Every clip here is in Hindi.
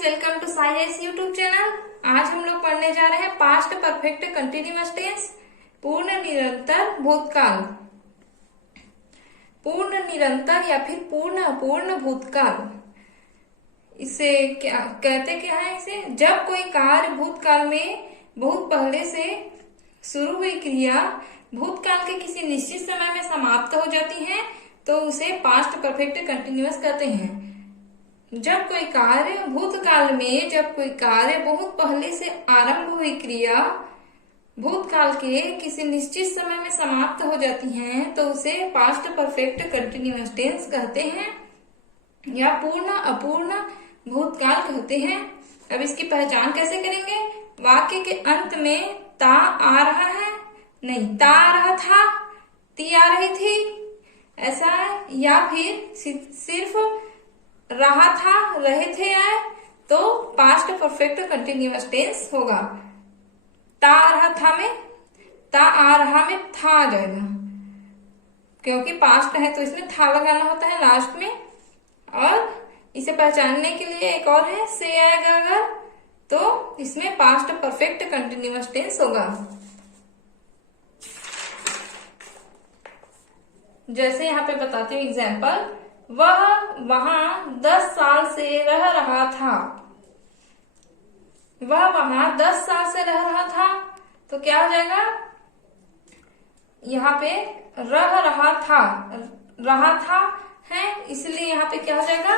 Welcome to science YouTube channel. आज हम लोग पढ़ने जा रहे हैं पास्ट परफेक्ट कंटिन्यूअस टेंस, पूर्ण निरंतर भूतकाल। पूर्ण निरंतर या फिर पूर्ण अपूर्ण भूतकाल, इसे क्या क्या है? इसे जब कोई कार्य भूतकाल में बहुत पहले से शुरू हुई क्रिया भूतकाल के किसी निश्चित समय में समाप्त हो जाती है तो उसे पास्ट परफेक्ट कंटिन्यूअस कहते हैं। जब कोई कार्य भूतकाल में बहुत पहले से आरंभ हुई क्रिया भूतकाल के किसी निश्चित समय में समाप्त हो जाती हैं तो उसे पास्ट परफेक्ट कंटिन्यूअस टेंस कहते हैं या पूर्ण अपूर्ण भूतकाल कहते हैं। अब इसकी पहचान कैसे करेंगे? वाक्य के अंत में ता आ रहा है, नहीं ता आ रहा था, ती आ रही थी, ऐसा है, या फिर सिर्फ रहा था, रहे थे आए तो पास्ट परफेक्ट कंटिन्यूअस टेंस होगा। ता आ रहा था में ता आ रहा में था आ जाएगा, क्योंकि पास्ट है तो इसमें था लगाना होता है लास्ट में। और इसे पहचानने के लिए एक और है से आएगा अगर, तो इसमें पास्ट परफेक्ट कंटिन्यूअस टेंस होगा। जैसे यहाँ पे बताती हूँ एग्जाम्पल, वह वहां 10 साल से रह रहा था। वह वहां 10 साल से रह रहा था तो क्या हो जाएगा? यहाँ पे रह रहा था है, इसलिए यहाँ पे क्या हो जाएगा?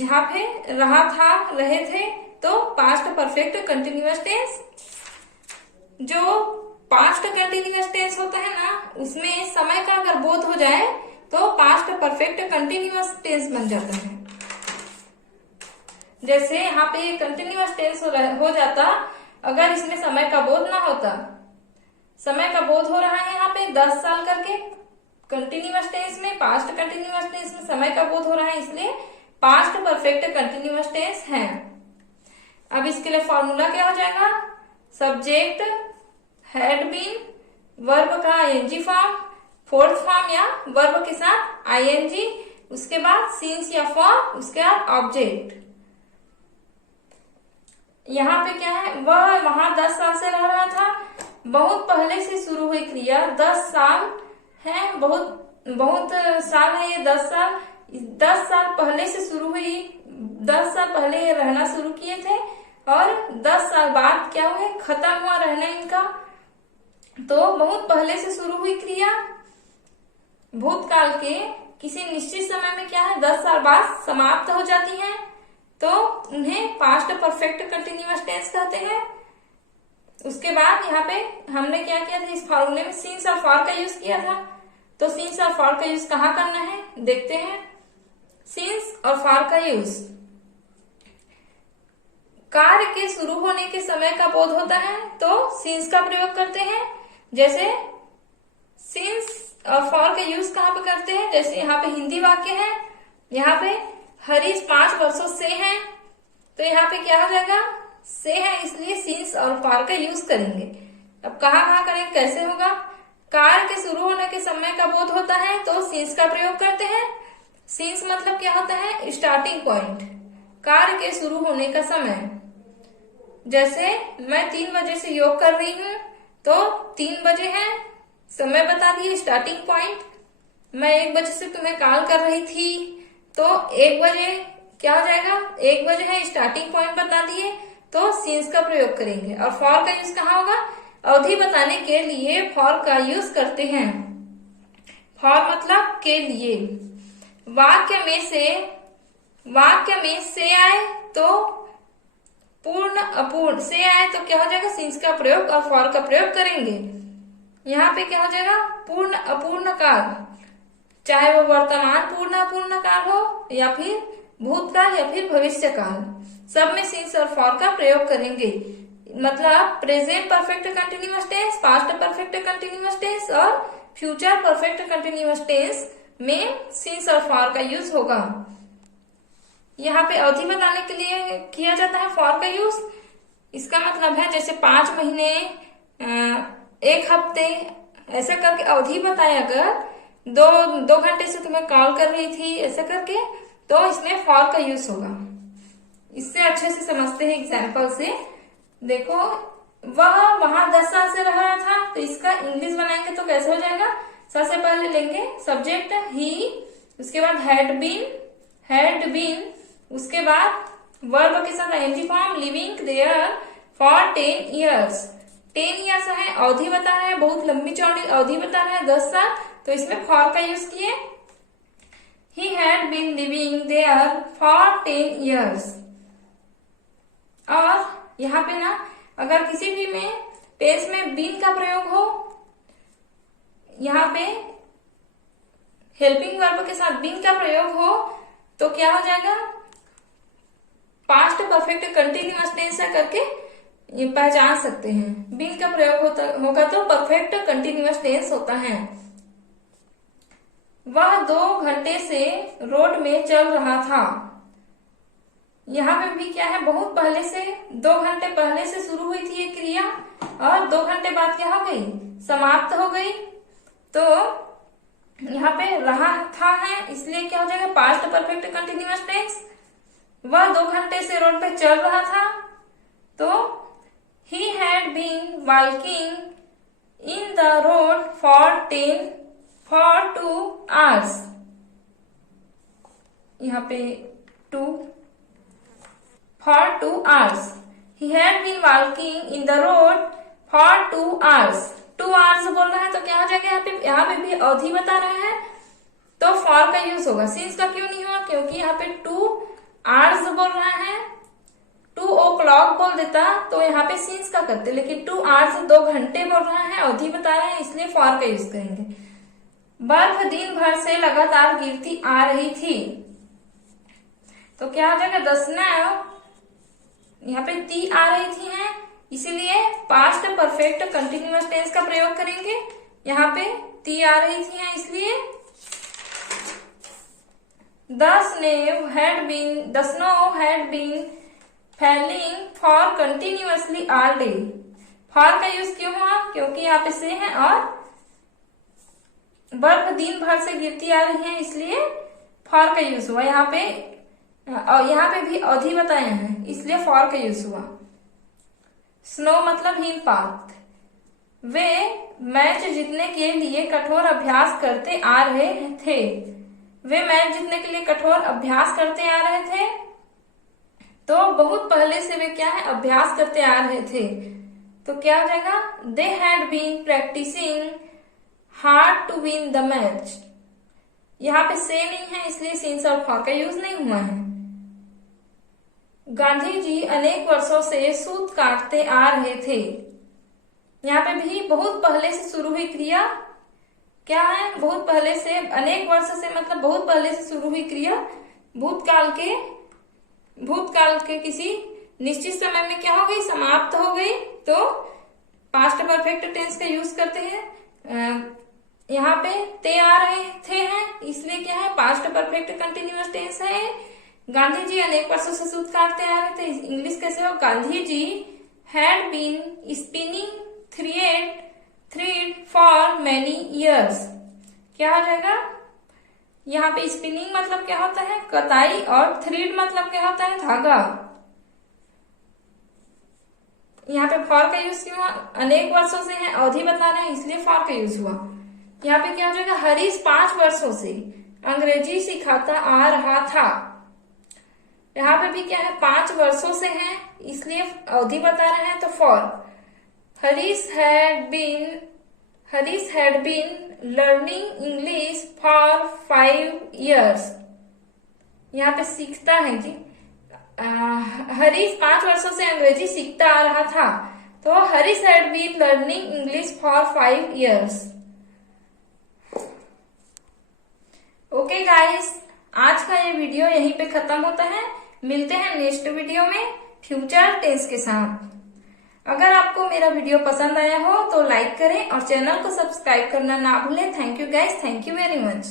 यहाँ पे रहा था, रहे थे तो पास्ट परफेक्ट कंटिन्यूअस टेंस। जो पास्ट कंटिन्यूअस टेंस होता है ना, उसमें समय का अगर बोध हो जाए तो पास्ट परफेक्ट कंटिन्यूअस टेंस बन जाता है। जैसे यहाँ पे कंटिन्यूअस टेंस हो जाता अगर इसमें समय का बोध ना होता। समय का बोध हो रहा है यहाँ पे 10 साल करके, कंटिन्यूअस टेंस में, पास्ट कंटिन्यूअस टेंस में समय का बोध हो रहा है, इसलिए पास्ट परफेक्ट कंटिन्यूअस टेंस है। अब इसके लिए फॉर्मूला क्या हो जाएगा? सब्जेक्ट हैड बीन, वर्ब का आईएनजी फॉर्म, फोर्थ फॉर्म या वर्ब के साथ आईएनजी, उसके बाद सीन्स या फॉर्म, उसके बाद ऑब्जेक्ट। यहाँ पे क्या है? वह वहां 10 साल से रह रहा था। बहुत पहले से शुरू हुई क्रिया 10 साल है, बहुत साल है ये 10 साल। 10 साल पहले से शुरू हुई, 10 साल पहले ये रहना शुरू किए थे और 10 साल बाद क्या हुए? खत्म हुआ रहना इनका। तो बहुत पहले से शुरू हुई क्रिया भूतकाल के किसी निश्चित समय में क्या है? 10 साल बाद समाप्त हो जाती है तो उन्हें पास्ट परफेक्ट कंटिन्यूअस टेंस कहते हैं। उसके बाद यहाँ पे हमने क्या किया था? इस फॉर्मूले में सीन्स और फॉर का यूज किया था। तो सीन्स और फॉर का यूज कहाँ करना है देखते हैं। सीन्स और फॉर का यूज कार्य के शुरू होने के समय का बोध होता है तो सीन्स का प्रयोग करते हैं। जैसे सीन्स और फॉर का यूज कहाँ पे करते हैं? जैसे यहाँ पे हिंदी वाक्य है, यहाँ पे हरीश 5 वर्षों से है तो यहाँ पे क्या हो जाएगा? से है, इसलिए सीन्स और फॉर का यूज करेंगे। अब कहाँ करेंगे, कैसे होगा? कार्य के शुरू होने के समय का बोध होता है तो सीन्स का प्रयोग करते हैं। सीन्स मतलब क्या होता है? स्टार्टिंग पॉइंट, कार्य के शुरू होने का समय। जैसे मैं 3 बजे से योग कर रही हूँ तो 3 बजे है, समय बता दिए, स्टार्टिंग पॉइंट। मैं 1 बजे से तुम्हें कॉल कर रही थी तो 1 बजे क्या हो जाएगा? 1 बजे है, स्टार्टिंग पॉइंट बता दिए तो सीन्स का प्रयोग करेंगे। और फॉर का यूज कहाँ होगा? अवधि बताने के लिए फॉर का यूज करते हैं। फॉर मतलब के लिए। वाक्य में से आए तो पूर्ण अपूर्ण, से आए तो क्या हो जाएगा? सीन्स का प्रयोग और फॉर का प्रयोग करेंगे। यहाँ पे क्या हो जाएगा? पूर्ण अपूर्ण काल, चाहे वो वर्तमान पूर्ण अपूर्ण काल हो या फिर भूतकाल या फिर भविष्य काल, सब में सीन्स और फॉर का प्रयोग करेंगे। मतलब present perfect continuous tense, past perfect continuous tense और फ्यूचर परफेक्ट कंटिन्यूअस टेंस में सीन्स और फॉर का यूज होगा। यहाँ पे अवधि बताने के लिए किया जाता है फॉर का यूज। इसका मतलब है जैसे 5 महीने, 1 हफ्ते, ऐसा करके अवधि बताए। अगर 2 घंटे से तुम्हें कॉल कर रही थी ऐसा करके, तो इसमें फॉर का यूज होगा। इससे अच्छे से समझते हैं एग्जाम्पल से। देखो, वह वहां 10 साल से रह रहा था, तो इसका इंग्लिश बनाएंगे तो कैसे हो जाएगा? सबसे पहले लेंगे सब्जेक्ट ही, उसके बाद हैड बीन, उसके बाद वर्ब के साथ ING form, living there for 10 years. 10 years है, अवधि बता रहा है, बहुत लंबी चौड़ी अवधि बता रहा है, 10 साल, तो इसमें फॉर का यूज किए। He had been living there for 10 years। और यहाँ पे ना अगर किसी भी में टेंस में बीन का प्रयोग हो, यहाँ पे हेल्पिंग वर्ब के साथ बीन का प्रयोग हो, तो क्या हो जाएगा? पास्ट परफेक्ट कंटिन्यूअस टेंस करके ये पहचान सकते हैं। बीन का प्रयोग होगा तो परफेक्ट कंटिन्यूअस टेंस होता है। वह 2 घंटे से रोड में चल रहा था। यहाँ पे भी क्या है? बहुत पहले से, 2 घंटे पहले से शुरू हुई थी ये क्रिया और 2 घंटे बाद क्या हो गई? समाप्त हो गई। तो यहाँ पे रहा था है, इसलिए क्या हो जाएगा? Past perfect continuous tense. वह 2 घंटे से रोड पे चल रहा था, तो he had been walking in the road for 2 hours। यहाँ पे 2 for 2 hours। He had been walking in the road for 2 hours। 2 hours बोल रहा है तो क्या हो जाएगा? यहाँ पे भी अवधि बता रहा है, तो for का यूज होगा। सिंस का क्यों नहीं हुआ? क्योंकि यहाँ पे 2 hours बोल रहा है, 2 o'clock बोल देता तो यहाँ पे सिंस का करते, लेकिन 2 hours 2 घंटे बोल रहा है, अवधि बता रहा है, इसलिए फॉर का यूज करेंगे। बर्फ दिन भर से लगातार गिरती आ रही थी, तो क्या हो जाएगा? दसना, यहाँ पे ती आ रही थी है, इसीलिए पास्ट परफेक्ट कंटिन्यूअस टेंस का प्रयोग करेंगे। यहाँ पे ती आ रही थी है, इसलिए the snow had been falling for continuously all day। For का यूज क्यों हुआ? क्योंकि यहाँ पे से है और बर्फ दिन भर से गिरती आ रही है, इसलिए फॉर का यूज हुआ। यहाँ पे भी अवधि बताए हैं, इसलिए फॉर का यूज हुआ। स्नो मतलब हिमपात। वे मैच जीतने के लिए कठोर अभ्यास करते आ रहे थे। वे मैच जीतने के लिए कठोर अभ्यास करते आ रहे थे, तो बहुत पहले से वे क्या है? अभ्यास करते आ रहे थे, तो क्या हो जाएगा? They had been practising hard to win the match. यहाँ पे से नहीं है, इसलिए सिंस और फॉर का यूज नहीं हुआ है। गांधी जी अनेक वर्षों से सूत काटते आ रहे थे। यहाँ पे भी बहुत पहले से शुरू हुई क्रिया क्या है? बहुत पहले से, अनेक वर्ष से मतलब बहुत पहले से शुरू हुई क्रिया भूतकाल के किसी निश्चित समय में क्या हो गई? समाप्त हो गई, तो पास्ट परफेक्ट टेंस का यूज करते हैं। यहाँ पे ते आ रहे थे हैं, इसलिए क्या है? पास्ट परफेक्ट कंटिन्यूअस टेंस है। गांधी जी अनेक वर्षों से सूत काटते आ रहे थे, इंग्लिश कैसे हो? Gandhi ji had been spinning thread for many years. क्या हो जाएगा? यहाँ पे स्पिनिंग मतलब क्या होता है? कताई, और थ्रेड मतलब क्या होता है? धागा। यहाँ पे फॉर का यूज क्यों हुआ? अनेक वर्षों से है, अवधि बता रहे हैं, इसलिए फॉर का यूज हुआ। यहाँ पे क्या हो जाएगा? हरीश 5 वर्षों से अंग्रेजी सिखाता आ रहा था। यहाँ पे भी क्या है? 5 वर्षों से है, इसलिए अवधि बता रहे हैं, तो for. Harish had been learning English for 5 years। यहाँ पे सीखता है जी, हरीश 5 वर्षों से अंग्रेजी सीखता आ रहा था, तो Harish had been learning English for 5 years। Okay guys, आज का ये वीडियो यहीं पे खत्म होता है। मिलते हैं नेक्स्ट वीडियो में फ्यूचर टेंस के साथ। अगर आपको मेरा वीडियो पसंद आया हो तो लाइक करें और चैनल को सब्सक्राइब करना ना भूलें। Thank you guys, thank you very much.